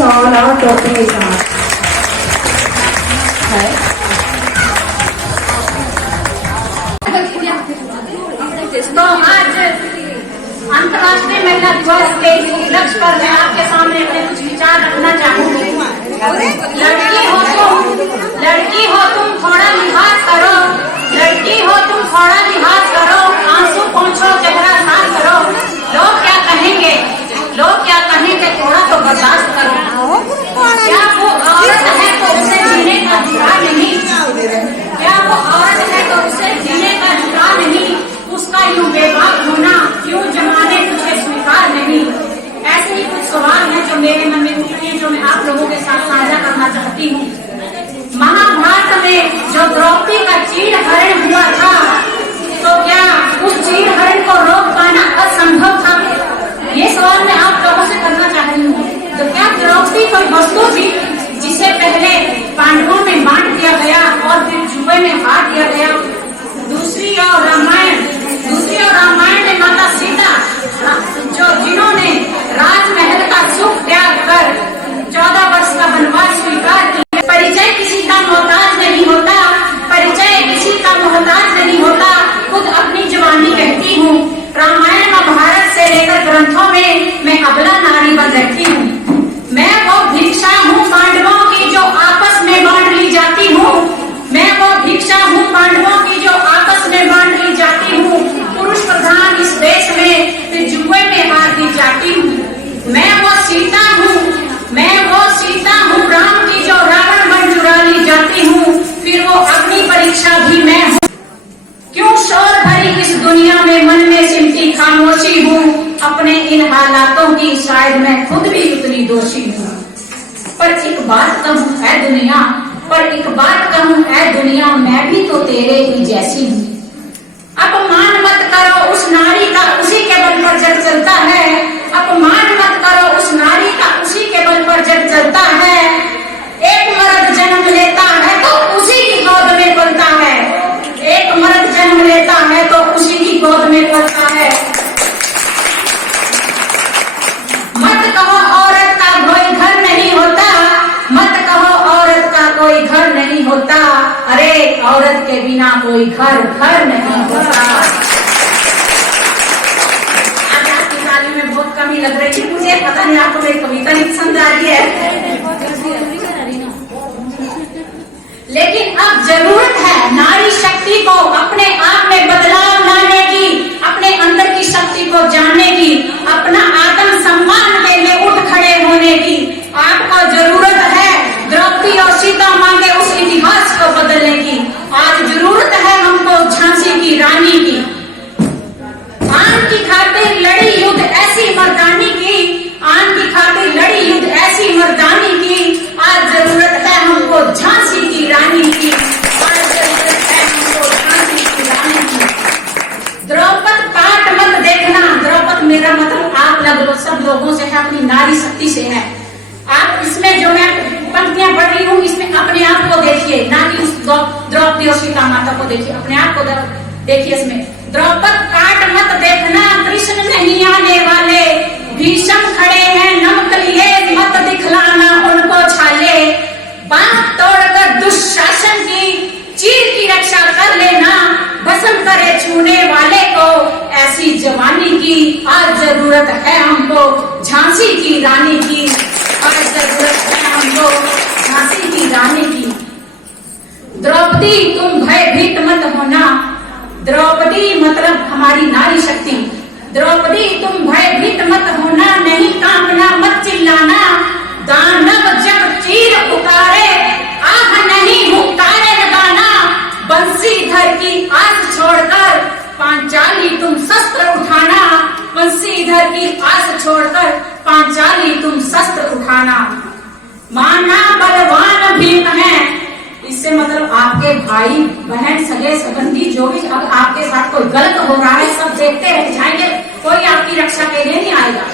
Shawl और टोपी के साथ है। तो आज अंतर्राष्ट्रीय महिला दिवस के लक्ष्य पर मैं आपके सामने अपने कुछ विचार रखना चाहूंगी। लड़की हो तुम थोड़ा लिहाज करो, लड़की हो तुम थोड़ा लिहाज करो, आंसू पोंछो चेहरा साफ करो। लोग क्या कहेंगे, लोग क्या कहेंगे, थोड़ा तो बर्दाश्त करो। क्या वो औरत है तो उसे जीने का अधिकार नहीं? क्या वो औरत है तो उसे जीने का अधिकार नहीं? उसका यूं बेबाक होना क्यों जमाने तुझे स्वीकार नहीं? ऐसे ही कुछ सवाल हैं जो मेरे मन में उठे हैं, जो मैं आप लोगों के साथ साझा करना चाहती हूँ। महाभारत में जो द्रौपदी का चीर हरण हुआ था, तो क्या उस चीर हरण को रोक पाना असंभव था? ये सवाल मैं आप लोगों से करना चाह रही हूँ। तो क्या द्रौपदी कोई वस्तु थी जिसे पहले पांडवों में बांट दिया गया और फिर जुए में हार दिया गया? दूसरी और रामायण में माता सीता जिन्होंने राजमहल का सुख त्याग कर 14 वर्ष का वनवास स्वीकार किया। परिचय किसी का मोहताज नहीं होता, परिचय किसी का मोहताज नहीं होता, खुद अपनी जवानी कहती हूँ। रामायण महाभारत से लेकर ग्रंथों में मैं अबला नारी बन रखी हूँ। मैं वो भिक्षा हूँ पांडवों की जो आपस में बांट ली जाती हूँ। मैं वो भिक्षा हूँ पांडवों की जो आपस में बांट ली जाती हूँ। पुरुष प्रधान इस देश में फिर जुए में हार दी जाती हूँ। मैं वो सीता हूँ राम की जो रावण बन चुरा ली जाती हूँ। फिर वो अग्नि परीक्षा भी मैं हूँ। क्यों शोर भरी इस दुनिया में मन में सिमटी खामोशी हूँ। अपने इन हालातों की शायद मैं खुद भी उतनी दोषी हूँ। पर एक बात कहूँ है दुनिया, मैं भी तो तेरे ही जैसी हूँ। अपमान मत करो उस नारी का, उसी के बल पर जग चलता है। अपमान मत करो उस नारी का, उसी के बल पर जग चलता है। एक मर्द जन्म लेता है तो उसी की गोद में पलता है। एक मर्द जन्म लेता है तो उसी की गोद में पलता है। मत कहो औरत का कोई घर नहीं होता, मत कहो औरत का कोई घर नहीं होता। अरे औरत के बिना कोई घर नहीं होता। आज आपकी ताली में बहुत कमी लग रही है, मुझे पता नहीं आपको मेरी कविता नहीं पसंद आ रही है, लेकिन अब जरूरत है नारी शक्ति को अपने आप में बदलाव लाने की, अपने अंदर की शक्ति को जानने की, अपना आत्म सम्मान के लिए उठ खड़े होने की। आपको जरूरत है द्रौपदी और सीता मां के उस इतिहास को बदलने की। आज जरूरत है हमको झांसी की रानी की। आन की खातिर लड़ी युद्ध ऐसी मर्दानी की, आन की खातिर लड़ी युद्ध ऐसी मर्दानी की। आज जरूरत है हमको झांसी की रानी की। आज जरूरत है हमको झांसी की रानी की। द्रौपद पाठ मत देखना, द्रौपद मेरा मतलब आप सब लोगों से है, अपनी नारी शक्ति से है। आप इसमें जो मैं पंक्तियां पढ़ रही हूँ, इसमें अपने आप को देखिए, ना कि उस द्रौपदी और सीता माता को देखिए, अपने आप को देखिए। इसमें द्रौपद काट मत देखना, कृष्ण नहीं आने वाले, भीषम खड़े हैं नमक लिए, मत दिखलाना उनको छाले। बांध तोड़कर दुशासन की चीर की रक्षा कर लेना, भस्म करे छूने वाले को ऐसी जवानी की। आज जरूरत है हमको झांसी की रानी की। आज जरूरत है हमको झांसी की रानी की। द्रौपदी तुम भयभीत मत होना, द्रौपदी मतलब हमारी नारी शक्ति। द्रौपदी तुम भयभीत मत होना, नहीं कांपना मत चिल्लाना। दानव जब चीर पुकारे आह नहीं हुक्कारे लगाना। बंसीधर की आस छोड़कर पांचाली तुम शस्त्र उठाना। बंसीधर की आस छोड़कर पांचाली तुम शस्त्र उठाना। माना बलवान भीम है, इससे मतलब आपके भाई बहन सगे संबंधी जो भी अब आपके साथ कोई गलत हो रहा है सब देखते रह जाएंगे, कोई आपकी रक्षा के लिए नहीं आएगा।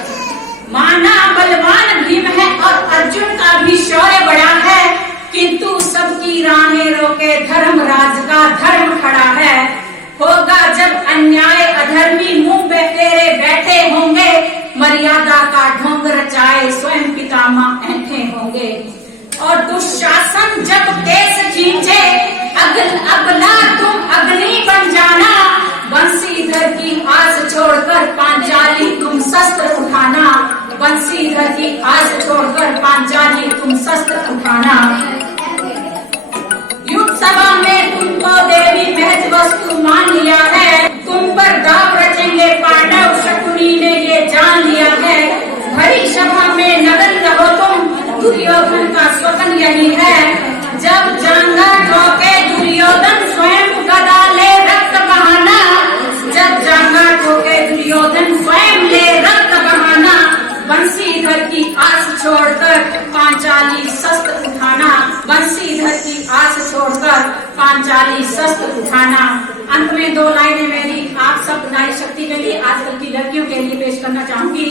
माना बलवान भीम है और अर्जुन का भी शौर्य बड़ा है, किंतु सबकी राहें रोके धर्मराज का धर्म खड़ा है। होगा जब अन्याय अधर्मी मुंह फेरे बैठे होंगे, मर्यादा का ढोंग रचाए स्वयं पितामह ऐंठे जब केस खींचे अगला तुम अग्नि बन जाना, बंसीधर की आस छोड़कर पांचाली तुम शस्त्र उठाना, बंसीधर की आस छोड़कर पांचाली तुम शस्त्र उठाना। युद्ध सभा में तुमको देवी महज वस्तु मान लिया है, तुम पर दाव रचेंगे पांडव शकुनी ने ये जान लिया है। भरी सभा में नगन रहो तुम, दुर्योधन का स्वतन यही है। जब जांघा ठोके दुर्योधन स्वयं गदा ले रक्त बहाना, जब जांघा ठोके दुर्योधन स्वयं ले रक्त बहाना, बंसीधर की आस छोड़कर पांचाली शस्त्र उठाना, बंसीधर की आस छोड़कर पांचाली शस्त्र उठाना। अंत में दो लाइनें मेरी आप सब नारी शक्ति के लिए, आजकल की लड़कियों के लिए पेश करना चाहूंगी।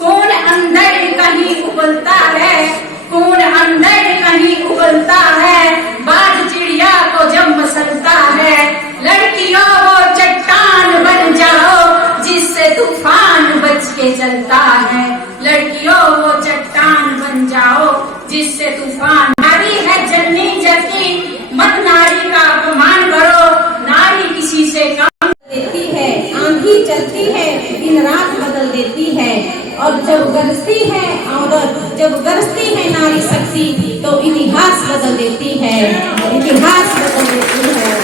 कौन अंदर कहीं उबलता है, कौन अंदर कहीं उबलता है, बाज चिड़िया को जब मसलता है। लड़कियों वो चट्टान बन जाओ जिससे तूफान बच के चलता है, लड़कियों वो चट्टान बन जाओ जिससे तूफान। नारी है जननी जबकि मत नारी का अपमान करो, नारी किसी से कम देती है, आंधी चलती है, दिन रात बदल देती है। और जब गरजती है औरत, जब गरजती है नारी शक्ति, तो इतिहास बदल देती है, इतिहास बदल देती है।